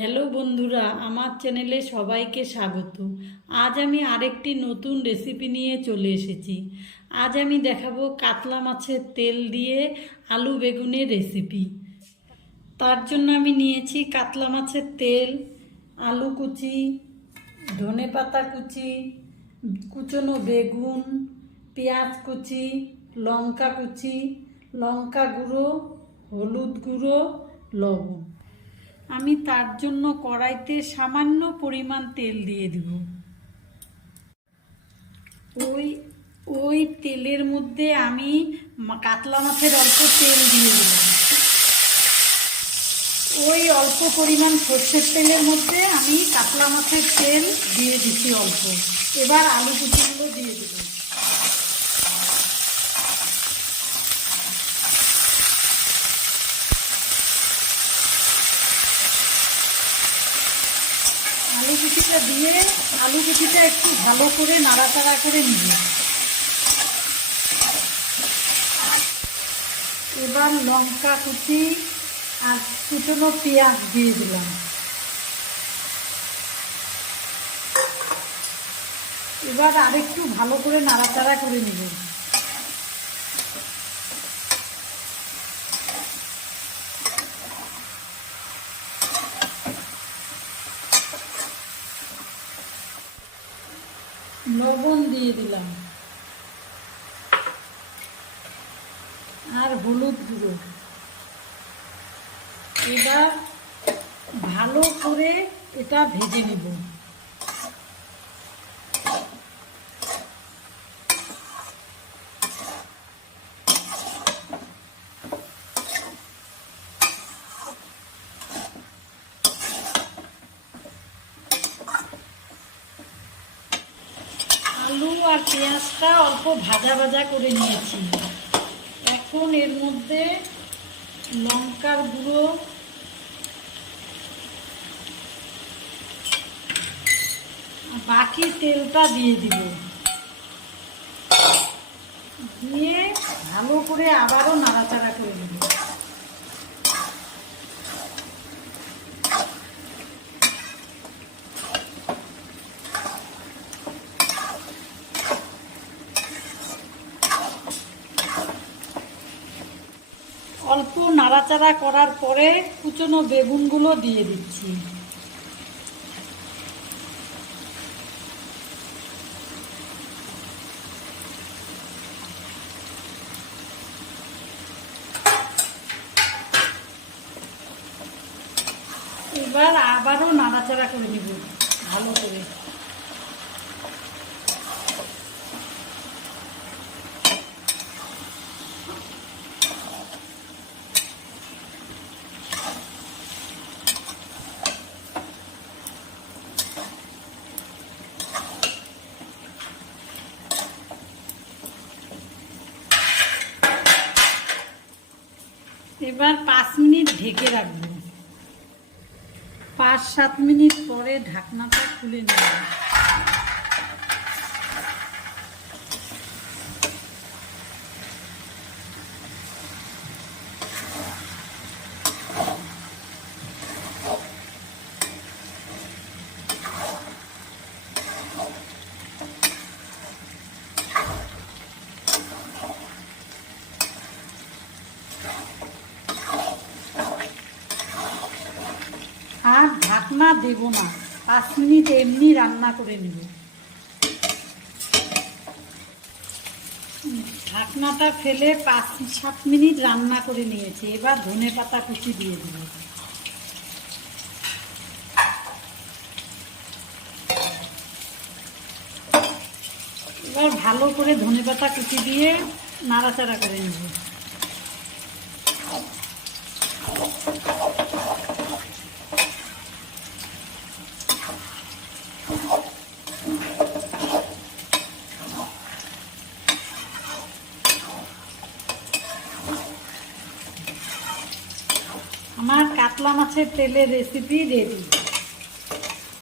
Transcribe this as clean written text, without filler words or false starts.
Hello বন্ধুরা, আমার চ্যানেলে সবাইকে স্বাগত। আজ আমি আরেকটি নতুন রেসিপি নিয়ে চলে এসেছি। আজ আমি দেখাবো কাতলা মাছের তেল দিয়ে আলু বেগুনের রেসিপি। তার জন্য আমি নিয়েছি কাতলা মাছের তেল, আলু কুচি, ধনেপাতা কুচি, কুচনো বেগুন, পেঁয়াজ কুচি, লঙ্কা কুচি, লঙ্কা গুঁড়ো, হলুদ গুঁড়ো, লবণ। আমি তার জন্য কড়াইতে সামান্য পরিমাণ তেল দিয়ে দিব। ওই তেলের মধ্যে আমি কাতলা মাছের অল্প তেল দিয়ে দিলাম। ওই অল্প পরিমাণ সর্ষের তেলের মধ্যে আমি কাতলা মাছের তেল দিয়ে দিচ্ছি অল্প। এবার আলু কুচিগুলো দিয়ে দেব। আলু কুচিটা দিয়ে আলু কুচিটা একটু ভালো করে নাড়াচাড়া করে নিব। এবার লঙ্কা কুচি আর কুচনো পেঁয়াজ দিয়ে দিলাম। এবার আরেকটু ভালো করে নাড়াচাড়া করে নিব। লবণ দিয়ে দিলাম আর হলুদ গুঁড়ো। এবার ভালো করে এটা ভেজে নেব। আলু আর পেঁয়াজটা অল্প ভাজা ভাজা করে নিয়েছি। এখন এর মধ্যে লঙ্কার গুঁড়ো, বাকি তেলটা দিয়ে দিব। দিয়ে ভালো করে আবারও নাড়াচাড়া করে নেব। অল্প নাড়াচাড়া করার পরে কুচনো বেগুনগুলো দিয়ে দিচ্ছি। এবার আবারও নাড়াচাড়া করে নেব ভালো করে। এবার 5 মিনিট ঢেকে রাখবো। 5-7 মিনিট পরে ঢাকনাটা খুলে নেব। আর ঢাকনা দেব না, 5 মিনিট এমনি রান্না করে নেব। ঢাকনাটা ফেলে 5-7 মিনিট রান্না করে নিয়েছি। এবার ধনেপাতা কুচি দিয়ে দেব। এবার ভালো করে ধনেপাতা কুচি দিয়ে নাড়াচাড়া করে নেব। আমার কাতলা মাছের তেলের রেসিপি রেডি।